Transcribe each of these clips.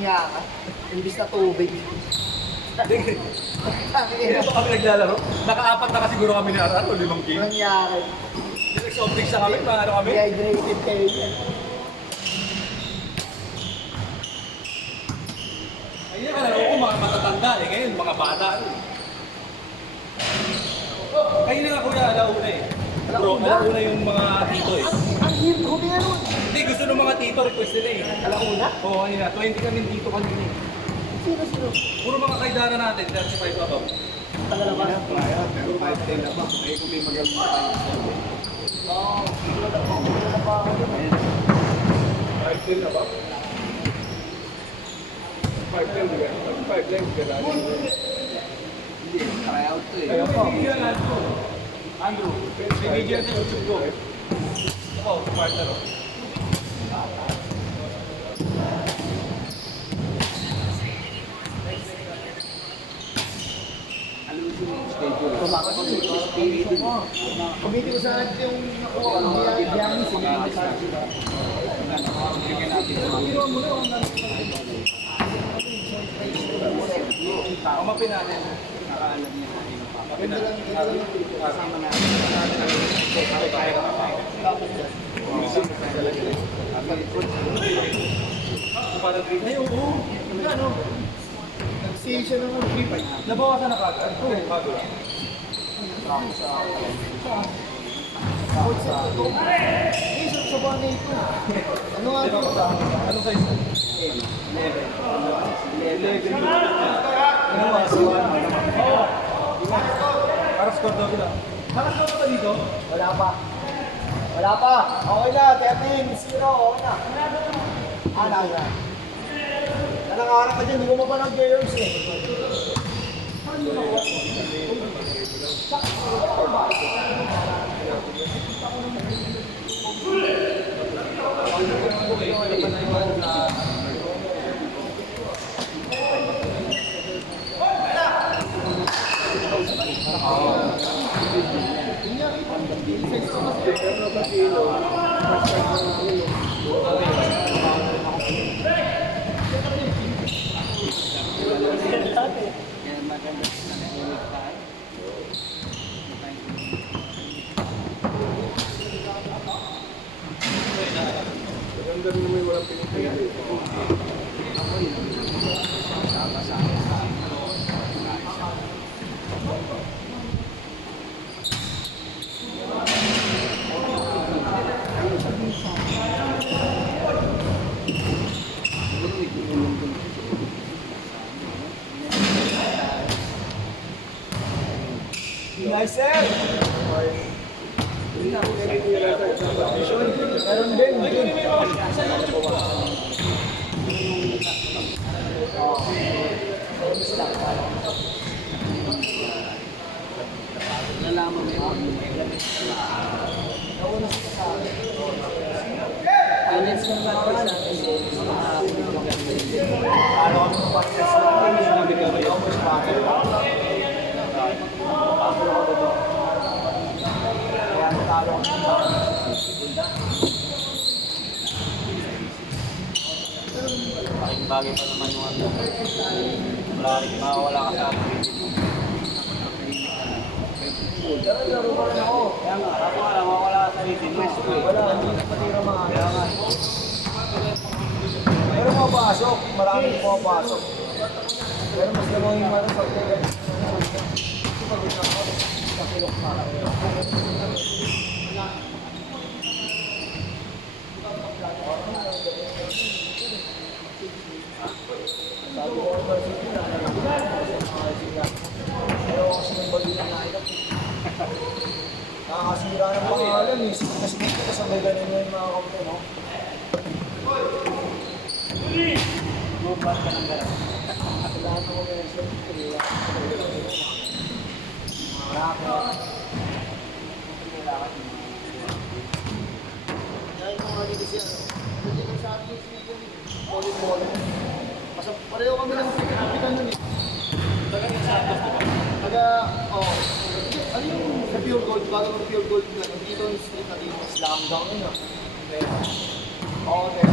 Mangyaka. Imbis na tubig. Kaya pa kami naglalaro. Nakaapat na kasi siguro kami na 5 game. Mangyaka. Nag-optics na kami, paano kami? Dehydrated kayo yan. Ayun ka na, oo, mga matatanda eh. Ngayon, mga bata eh. Kayo na nga kuya, alauna eh. Bro, alauna yung mga tito eh. Ang hirap ko nga nun. Hindi, gusto ng mga tito, request nila eh. Alauna? Oo, kanina. 20 kami dito kanina eh. Sino? Puro mga kaidara natin, 35 above. Tagal naman. Pero 5-10 na ba? Ay, kung may magaling na tayo. Oo. Wala na pa ako dun. 5-10 na ba? 5-10 na ba? 5-10 ka na. Hindi, try out to eh. Ayun pa. Andrew, may video yan sa YouTube ko. Ako, partner oh. Committee ko sa atin yung nakuha ko. Diyan sa mga message. Kamapin natin. Nakaalam niya na yun pa. Ganda lang kasama natin. Ay, oo. Ano? Nag-sale siya ng 3-5. Nabawasan na kagad. Oo, bago lang. Sa buwan na ito. Ano nga ito? Anong size? 11. Oo. Para score daw sila. Nakascore ba dito? Wala pa. Wala pa. Okay na. 13-0. Okay na. Na. Nanangarap ka dyan. Hindi mo pa nag-girls eh. Maganda rin naman walang pinipili. Nice, sir! Meron din. Nalaman mo yun. Nauna siya sa akin. Balance ng mga sa atin. Ano kami ng podcast na Sinabi ka ba yun? Kaya natalo ako ng Malaking bagay pa naman yung ano. Wala rin mawawala ka sa atin. Pero laro pa rin ako. Kaya nga, ako nga lang mawawala ka sa atin. Wala, hindi na patira mga Kaya nga. pero pumapasok, maraming pumapasok. Pero mas lamang yung ano, pag kapilok na. Sabi ko ba sila, ayaw kasi ng bali na nailap. Nakakasira ng pangalan eh. Mas dito kasi may ganun yung mga kampo, no? Bubat ka ng gano'n. Kailangan ko may siyempre. Maraka. Dahil kung ano kasi ano, hindi ko sa atin yung poly. Kasi pareho kami ng kapitan nun eh. Taga, oh. Ano yung sa pure gold, bago ng pure gold na, dito yung street na dito, slam down yun ah. Oo, pero.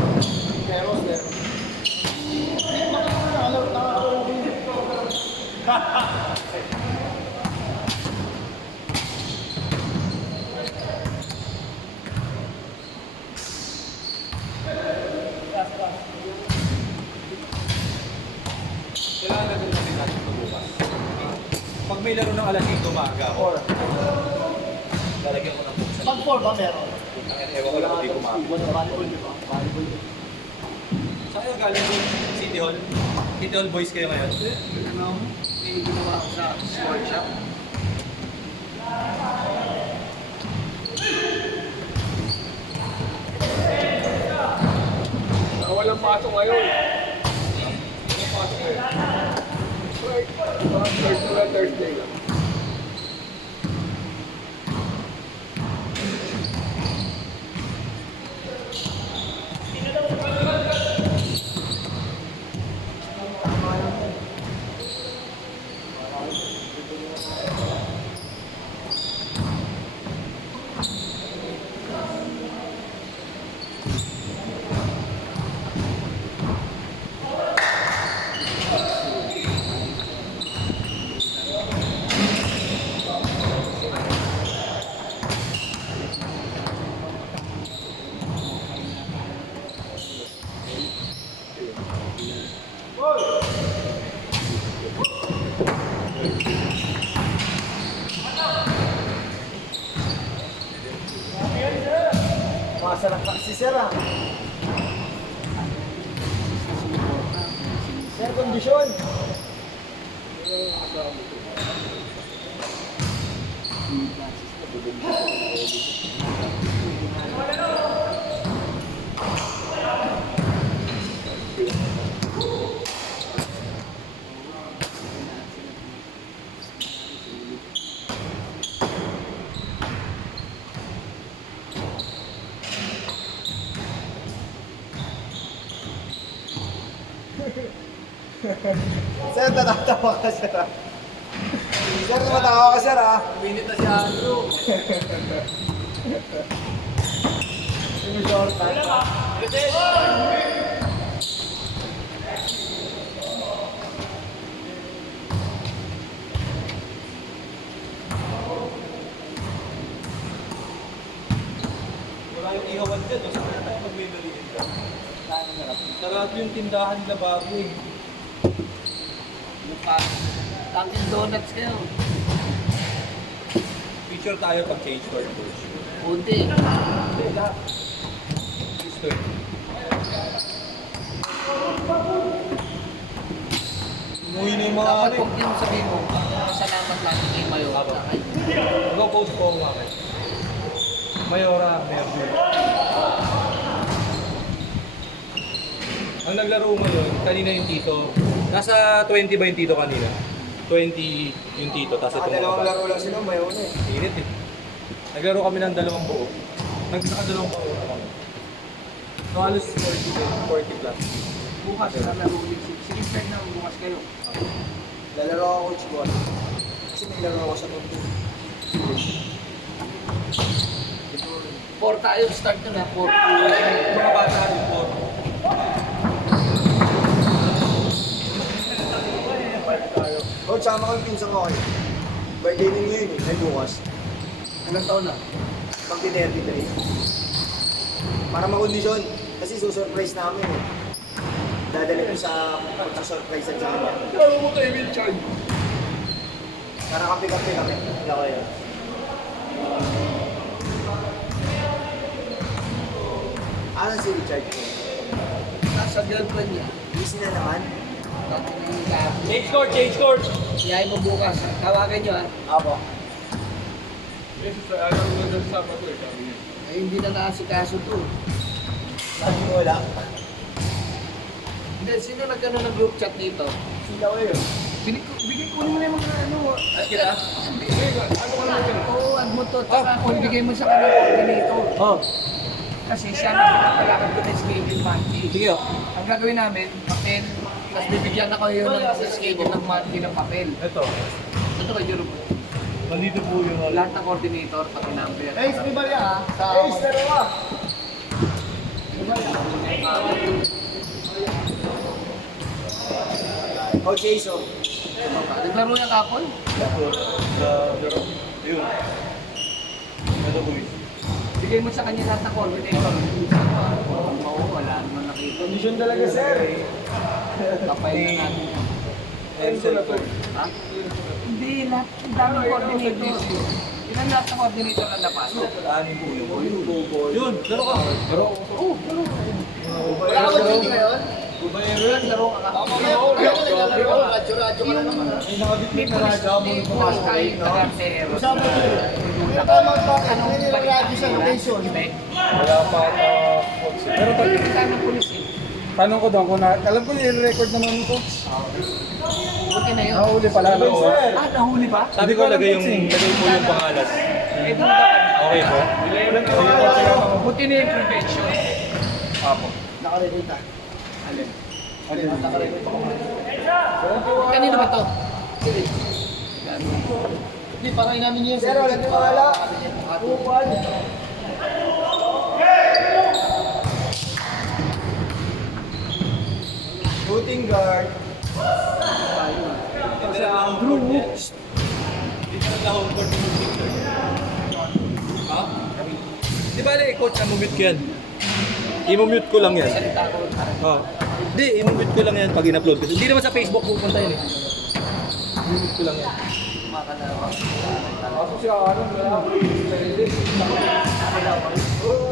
Kailangan natin natin natin ito bukas. Pag may laro ng alas 5 umaga ako, lalagyan ko ng buksan. Pag 4 ba meron? Ewan ko lang kung di kumaga. Volleyball, di ba? Volleyball. Saan kayo galing doon? City Hall? City Hall boys kayo ngayon? Ano? May ginawa ko sa sport shop. Walang pasok ngayon. Walang pasok ngayon. Thursday lang. Masarap pa si Sir ah. Sir, kondisyon. Sir, natatawa ka, Sir ah. Sir, natatawa ka, Sir ah. Minute na si Andrew. Sinusort ah. Wala yung ihawan dyan. Saan na tayo mag-medallion dyan? Sarado yung tindahan nila bago eh. Dunkin Donuts kayo. Picture tayo pag change court coach. Punti. Hindi, lahat. Gusto eh. Umuwi na yung mga Dapat ano eh. kung yung sabihin mo, salamat lang kay Mayora. Mag-post ko ako mamaya. Mayora, Merville. Ang naglaro ngayon, kanina yung Tito. Nasa 20 ba yung Tito kanina? 20 yung Tito, tapos itong Dalawang mga laro lang sila, may una eh. init eh. Naglaro kami ng dalawang buo. Nagkakadalawang buo na kami. So halos 40 plus. Bukas na laro ulit. Sige, start na bukas kayo. Lalaro ako coach ko. Kasi may laro ako sa Tondo. 4 tayo, start nyo na. 4. Mga bata rin po. Coach, sama ko yung pinsan ko kayo. Birthday din ngayon eh, may bukas. Ilang taon na? Magti-33. Para makondisyon. Kasi susurprise namin eh. Dadali ko sa pagsusurprise sa kanya. Laro mo kay Wilchan. Para kape-kape kami. Hindi ako yun. Ano si Richard? Nasa girlfriend niya. Busy na naman. Dati na yung gabi. Change court, change court! Iyahin mo bukas. Tawagan nyo ha. Apo. Alam mo na sa Sabado eh, sabi niya. Ay, hindi na naasikaso to. Sabi ko wala. Hindi, sino nagkano ng group chat dito? Sila ko yun. Bigay ko mo na yung mga ano. At kita? Ano ka naman? Oo, add mo to. Tsaka kung bigay mo sa kanya coordinator. Oh. Kasi siya na pinapalakad ko ng schedule monthly. Sige oh. Ang gagawin namin, papel. Tapos bibigyan ako yun ng schedule ng monthly ng papel. Ito. Ito kay Jerome. Nandito po yung Lahat ng coordinator, pati number. Ace, di ba yan ha? Ace, pero ka. Coach Jason. Naglaro niya kapon? Yun. Ano boy? Bigay mo sa kanya lahat ng coordinator. Oo, wala naman nakita. Condition talaga, sir. Kapay na natin. Ha? Hindi, lahat. Ang daming coordinator. Ilan lahat ng coordinator na napasok? Yun, laro ka. Wala ka ba duty ngayon? Laro ka ka. Radyo-radyo ka na naman. May pulis tayo sa Garcero. Kasama mo yun. Tama ba? Ano nilaradyo sa location? Wala pa ata. Pero pag tayo ng pulis eh. Tanong ko doon kung alam ko i-record naman ko. Buti na yun. Nahuli pala. Nahuli ba? Sabi ko lagay po yung pangalan. Eh, doon dapat. Okay po. Buti na yung prevention. Apo. Nakarelita. Alin? Nakarelita ko. Kanino ba to? Hindi, parang inamin niyo yun. Sir, wala nyo wala. Upan. Shooting guard. Ha? Di ba coach, mute ko yan. I-mute ko lang yan. Oh. Hindi, i-mute ko lang yan pag in-upload ko. Hindi naman sa Facebook pupunta yun eh. I-mute ko lang yan.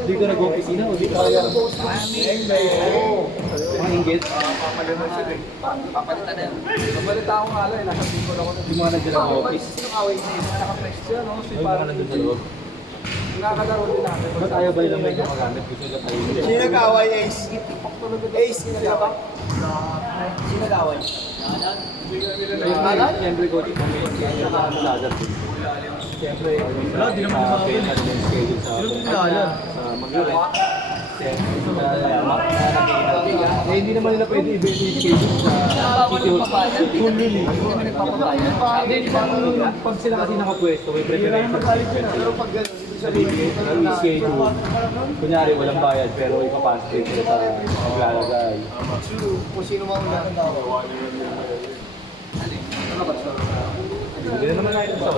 Hindi ka nag-opisina o di ka kaya? Mga inggit? Papalitan na yun. Nabalita ako nga lang, nasa people ako. Yung mga nandiyan ang office. Sino kaway na yun? Naka-flex Siya, no? Si Ay, mga parang nandun sa loob. nakakalaro din natin. Ba't ayaw ba yung medyo magamit? Gusto nila tayo. Sino nag-away, Ace? Ace, sino nag-away? Sino nag-away? Siyempre coach, kami yung lagar. Siyempre, wala, di naman sa schedule sa mag-iwet. Hindi naman nila pwede i-event yung schedule sa City Hall. Full yun eh. Hindi naman nagpapabayad. Hindi, pag sila kasi nakapwesto, may preferential treatment. Pero pag gano'n, dito sa I-schedule. Kunyari, walang bayad, pero ipapasok sila sa maglalagay. kung sino mauna. Hindi na naman natin sa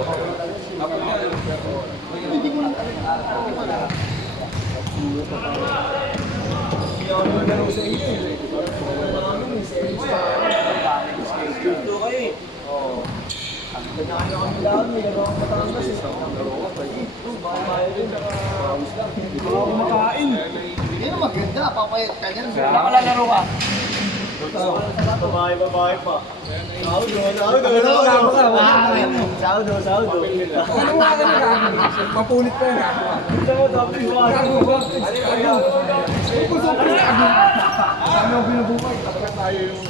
Hindi na maganda, papayat ka niyan. Nakalalaro ka. Babae pa. Saudo. Ano nga ka nag mapulit pa yan. Sana ako binubuhay. Tapos tayo yung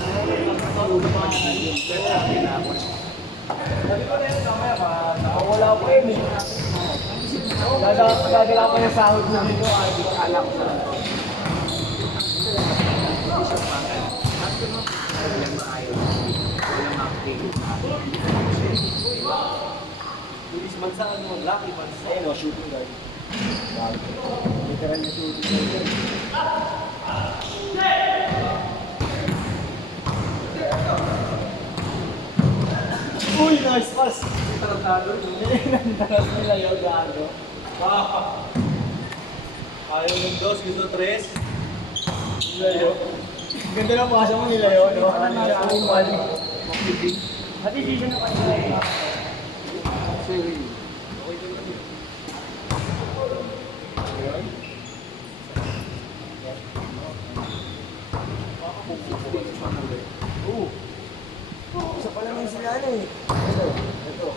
Wala ko yun eh. Gagala ko yung sahod mo dito. Akala ko sa Police man sa ano, lucky man sa ano, shooting guard. Literal na shooting guard. Uy, nice pass! Tarantado. Nandaras nila yung gago. Ayaw ng dos, gusto tres. Nilayo. Ganda ng pasa mo nilayo, no? Hati, dito na kanila eh. Isa pa naman sila ano eh. Ito.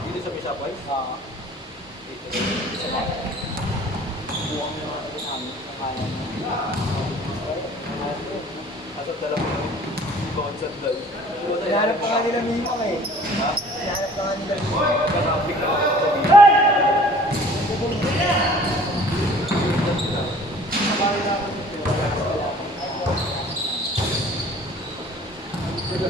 Dito sa Pisapoy? Asap dalawa yung bawat sandal. Hinahanap pa nga nila Mima eh. Hinahanap pa nga nila Mima. Traffic na lang ako dito. Parang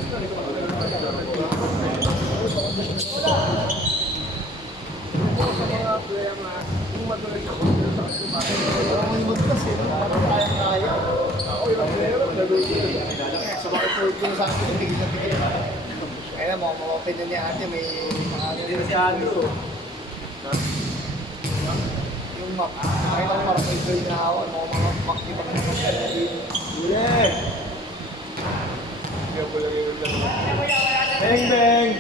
may magkas eh. Parang kaya-kaya. Sa bakit po ito sa akin, tigil na tigil. Kaya mo, ma-open na niya ate, may mga Delikado. yung map. Kaya lang parang may girl na hawa, mga map di ba kasi Huli! Bang bang!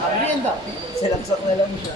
Merienda. Silagsak na lang siya.